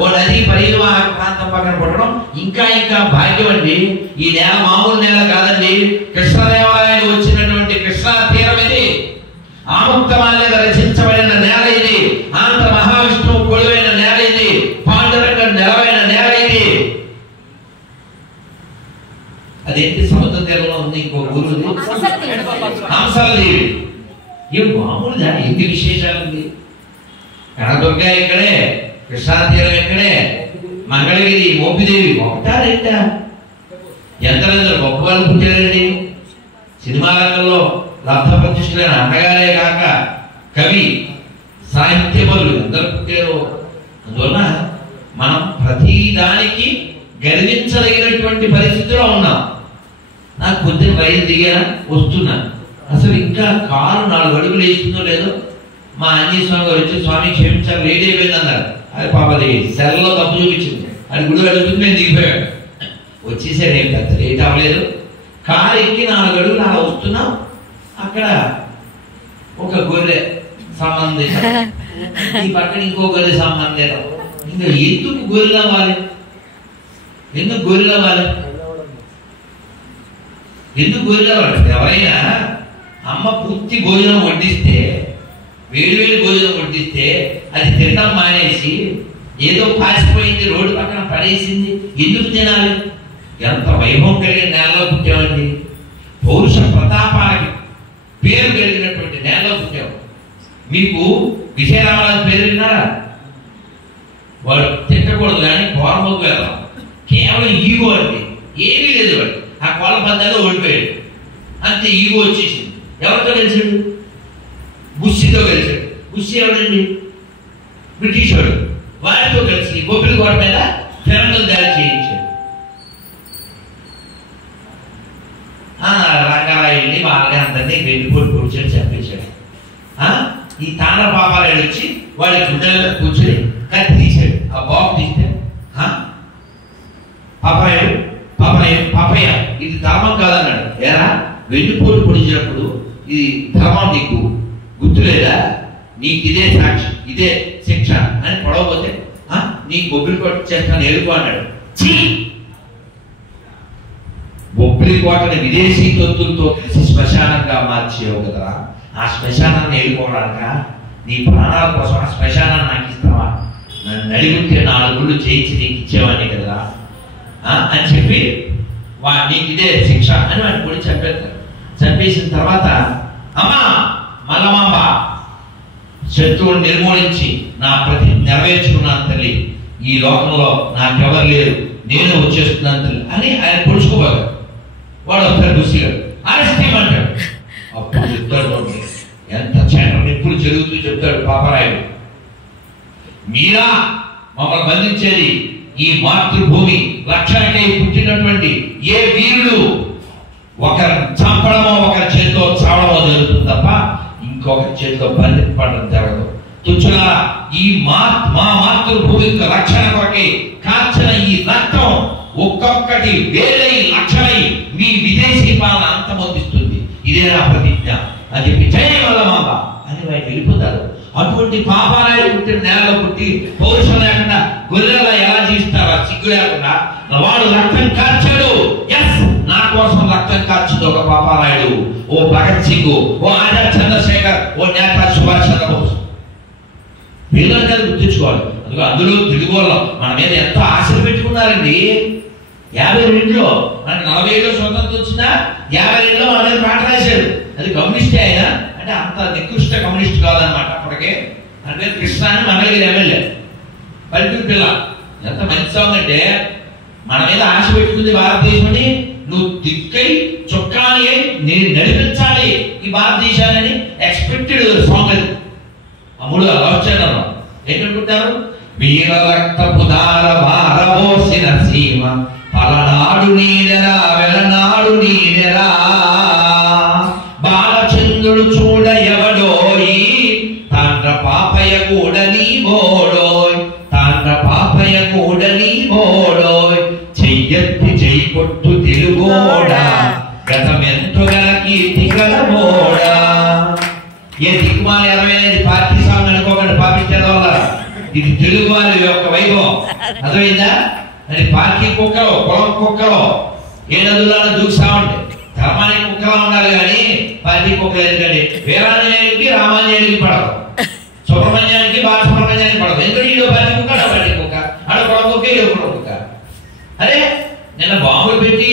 ఓ నది పరివాహక ప్రాంతం పక్కన పుట్టడం ఇంకా ఇంకా భాగ్యం అండి. ఈ నేల మామూలు నేల కాదండి. కృష్ణదేవరాయలు వచ్చినటువంటి కృష్ణా తీరం ఇది. ఆముక్తమాల్యద రచించబడిన నేల ఇది. ఆంధ్ర మహావిష్ణువు కొలువైన నేల ఇది. పాండురంగ నెలవైన నేల ఇది. అదేంటి సముద్ర తీరంలో ఉంది ఇంకో ఊరు హంసలదేవి. ఏం మామూలుగా ఎన్ని విశేషాలు ఉంది. కనదుర్గ ఇక్కడే, కృష్ణా తీరం ఇక్కడే, మంగళగిరి, మోపిదేవి ఒకటా రెండా? ఎంతమంది గొప్ప వాళ్ళు పుట్టారండి. సినిమా రంగంలో లబ్ధ ప్రతిష్ఠులైన అన్నగారే కాక కవి, సాహిత్యపరులు ఎందరు పుట్టారు. అందువల్ల మనం ప్రతి దానికి గర్వించదగినటువంటి పరిస్థితిలో ఉన్నాం. నాకు పొద్దున రైలు దిగాను, వస్తున్నాను. అసలు ఇంకా కారు 4 అడుగులు వేస్తుందో లేదో మా ఆంజనేయ స్వామి గారు వచ్చి స్వామి క్షమించాలి లేట్ అయిపోయింది అన్నారు. అది పాపది సెల్లో తప్పు చూపించింది. అది గుడి అడుగుతుంది, నేను దిగిపోయాడు. వచ్చేసాడు, ఏం పెద్ద లేట్ అవ్వలేదు. కారు ఎక్కి 4 అడుగులు అలా వస్తున్నాం. అక్కడ ఒక గొర్రె సంబంధించిన, ఈ పక్కన ఇంకో గొర్రె సంబంధించిన. ఇంకా ఎందుకు గొర్రెలు అవ్వాలి? ఎందుకు గొర్రెలు అవ్వాలి? ఎందుకు గొర్రెలు అవ్వాలి? ఎవరైనా అమ్మ పూర్తి భోజనం వడ్డిస్తే, వేడి భోజనం వడ్డిస్తే అది తినడం మానేసి ఏదో పాసిపోయింది రోడ్డు పక్కన పడేసింది, ఎందుకు తినాలి? ఎంత వైభవం కలిగిన నేలలో పుట్టామండి. పౌరుష ప్రతాపానికి పేరు కలిగినటువంటి నేలలో పుట్టాము. మీకు విజయరామరాజు పేరు విన్నారా? వాడు తిట్టకూడదు కానీ గోరమొగ్గు వెళ్దాం, కేవలం ఈగో అండి, ఏమీ లేదు. వాడు ఆ కోళ్ళ పందాల్లో ఓడిపోయాడు, అంతే. ఈగో వచ్చేసింది. ఎవరితో కలిసాడు? బుస్సితో కలిసాడు. బుస్సి ఎవడండి? బ్రిటిష్ వాడు. వారితో కలిసి గోపిల గోడ మీద ఫిరంగులు దాడి చేయించాడు. రంగారాయుడిని వాళ్ళని అందరినీ వెన్నుపోటు కూర్చొని చంపించాడు. ఈ తాండ్ర పాపారాయుడు వచ్చి వాడి గుండెల మీద కూర్చొని కత్తి తీశాడు. ఆ బాబు తీస్తే పాపయ్య ఇది ధర్మం కాదన్నాడు. ఏరా, వెన్నుపోటు పొడిచినప్పుడు ఇది ధర్మం నీకు గుర్తులేదా? నీకు ఇదే సాక్షి, ఇదే శిక్ష అని పొడవపోతే నీకు బొబ్బిలి కోట చేస్తాను ఏడుకో అన్నాడు. బొబ్బిలి కోటని విదేశీ తొత్తులతో కలిసి శ్మశానంగా మార్చేవు కదరా. ఆ శ్మశానాన్ని ఏడుకోవడానిక? నీ ప్రాణాల కోసం ఆ శ్మశానాన్ని నాకు ఇస్తావా? నన్ను నడిగుంటే 4 గుళ్ళు చేయించి నీకు ఇచ్చేవాడిని కదరా అని చెప్పి నీకు ఇదే శిక్ష అని వాడిని కూడా చంపేస్తారు. చంపేసిన తర్వాత అమ్మా మల్లమాంబ శత్రువుని నిర్మూలించి నా ప్రతి నెరవేర్చుకున్నాను తల్లి, ఈ లోకంలో నాకెవరు లేరు, నేను వచ్చేస్తున్నాను తల్లి అని ఆయన పొడుచుకోబోయాడు. వాడు వస్తాడు దూసిగాడు, అరెస్ట్ చేయమంటాడు. అప్పుడు చెప్తాడు, ఎంత చేట ఎప్పుడు జరుగుతూ చెప్తాడు పాపరాయుడు, మీరా మమ్మల్ని బంధించేది? ఈ మాతృభూమి రక్షణకై పుట్టినటువంటి ఏ వీరుడు ఒకరి చంపడమో ఒకరి చేతిలో చావడమో జరుగుతుంది తప్ప ఇంకొకరి చేతిలో బంధింపడం జరగదు. తుచ్చులా ఈ మా మాతృభూమి రక్షణ కొరకై కాల్చిన ఈ రక్తం ఒక్కొక్కటి వేలై లక్షలై మీ విదేశీ పాలన అంతమొందిస్తుంది. ఇదే నా ప్రతిజ్ఞ అని చెప్పి జై మల్లమాంబ అని వారు వెళ్ళిపోతారు. అటువంటి పాపారాయుడు పుట్టిన నేలలో పుట్టి పౌరుషం లేకుండా గొర్రెలా ఎలా జీవిస్తారా? సిగ్గు లేకుండా వాడు రక్తం కార్చాడు. ఎస్, నా కోసం రక్తం కార్చింది ఒక పాపారాయుడు. ఓ భగత్ సింగ్, ఓ ఆజాద్ చంద్రశేఖర్, ఓ నేతాజీ సుభాష్ చంద్రబోస్. వీళ్ళని గుర్తించుకోవాలి. అందులో తెలుగు వాళ్ళు మన మీద ఎంతో ఆశలు పెట్టుకున్నారండి. 52లో మనకి 47లో స్వతంత్రం వచ్చినా 52లో మన మీద పాట రాశాడు. అది కమ్యూనిస్టే ఆయన, అంటే అంత నికృష్ట కమ్యూనిస్ట్ కాదనమాట. అప్పటికే అంటే కృష్ణ అని మంగళగిరి ఎమ్మెల్యే, పల్లెటూరు పిల్ల. ఎంత మంచి సాంగ్ అంటే, మన మీద ఆశ పెట్టుకుంది భారతదేశం, నువ్వు దిక్కై చొక్కాని అయి నేను నడిపించాలి ఈ భారతదేశాన్ని ఎక్స్పెక్టెడ్ సాంగ్ అది. అమ్ముడు లవ్ చేయడం ఏంటనుకుంటారు? వీర రక్తపు దార భారబోసిన సీమ పలనాడు నీదెరా వెలనాడు నీదెరా బాలచంద్రుడు చూడ ఎవడోయి తాండ్ర పాపయ్య కూడా నీ బోడోయ్ తాండ్ర పాపయ్య కూడా నీ బోడోయ్ చెయ్యెత్తి చెయ్యి కొట్టు తెలుగోడా గతమెంతో గల కీర్తి గలబోడా. ఏ దిక్కుమాల 25 పార్టీ సాంగ్ అనుకోకండి, పాపించడం వల్ల ఇది తెలుగు వారి యొక్క వైభవం అర్థమైందా? అది పార్టీ కుక్కలు, కులం కుక్కలు ఏ నదుల్లోనే దూకుతా ఉంటాయి. ధర్మానికి కుక్కలా ఉండాలి కానీ పార్టీ కుక్కలు ఎందుకండి? వీరాంజనేయుడికి రామాంజనేయుడికి పడదు, సుబ్రహ్మణ్యానికి బాలసుబ్రహ్మణ్యానికి పడదు. ఎందుకంటే ఈడో పార్టీ కుక్క, ఆడో పార్టీ కుక్క, ఆడో కులం కుక్క, ఈడో కులం కుక్క. అరే నిన్న బాంబులు పెట్టి